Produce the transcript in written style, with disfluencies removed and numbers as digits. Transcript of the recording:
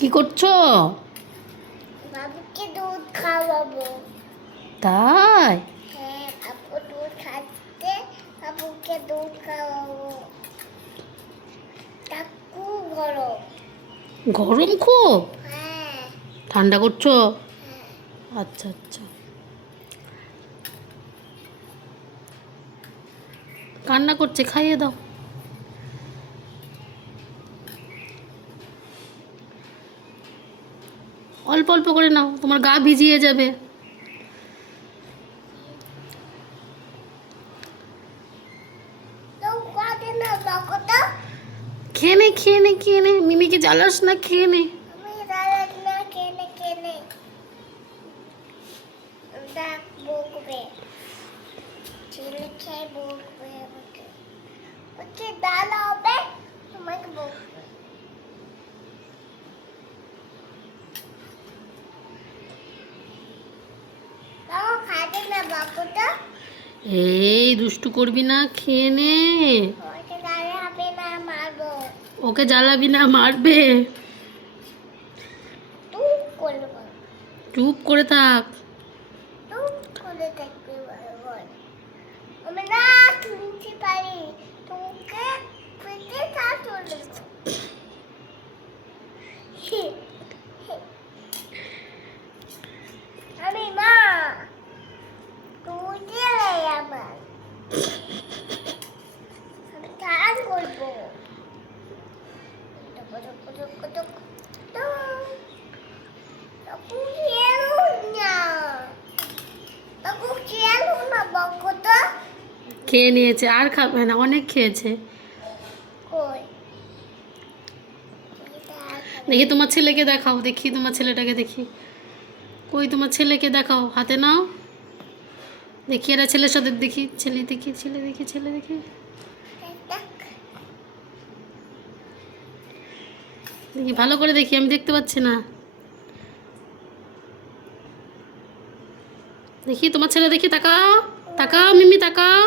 কি করছো? বাবুকে দুধ খাওয়াবো। তাই? হ্যাঁ, আপু দুধ খাচ্ছে, বাবুকে দুধ খাওয়াবো। কাকু গরম। গরম খুব? হ্যাঁ। ঠান্ডা করছো? হ্যাঁ। আচ্ছা আচ্ছা। কান্না করছে, খাইয়ে দাও। অল্প অল্প করে নাও, তোমার গা ভিজিয়ে যাবে। তো কদিন না বকতো? খেয়ে নে খেয়ে নে খেয়ে নে, মিমিকে জ্বালাস না, খেয়ে নে। আমি রাত না কেনে কেনে ডাক বকবে। ছেলে খেয়ে বকবে আমাকে। ওকে ডাল হবে, তোমাকে বকবে। তাও খাবে না বকতো? এই দুষ্টু করবি না, খেয়ে নে। ওকে গায়ে হবে না, মারবো। ওকে জ্বালাবি না, মারবে। তুই করবো। চুপ করে থাক। তুই করে থাকবি বরাবর। আমি না শুনতে পারি, তোকে পেটে তা চলে যাবো। আমি মা, তুই দিলে আমার। আমি ধান করবো। খেয়ে নিয়েছে, আর খাবে না, অনেক খেয়েছে। দেখি তোমার ছেলেকে দেখাও, দেখি তোমার ছেলেটাকে দেখি। কই তোমার ছেলেকে দেখাও, হাতে নাও। দেখি এরা ছেলের সাথে, দেখি ছেলে, দেখি ছেলে, দেখি ছেলে, দেখি। দেখি ভালো করে দেখি, আমি দেখতে পাচ্ছি না। দেখি তোমার ছেলে, দেখি তাকাও, তাকাও মিমি, তাকাও।